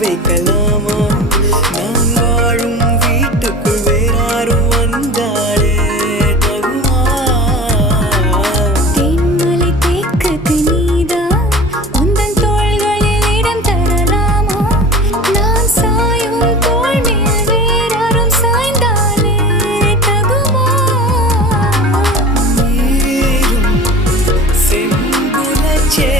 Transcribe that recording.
வைக்கலாமா? நான் வாழும் வீட்டுக்குள் வேறாரும் வந்தாலே தகுமா? தேன்மலை தேக்கத்து நீதான் உந்தன் தோள்களில் இடம் தரலாமா? நான் சாயும் தோள் மேல் வேறாரும் சாய்ந்தாலே தகுமா? நீரும் செம்புலச்சே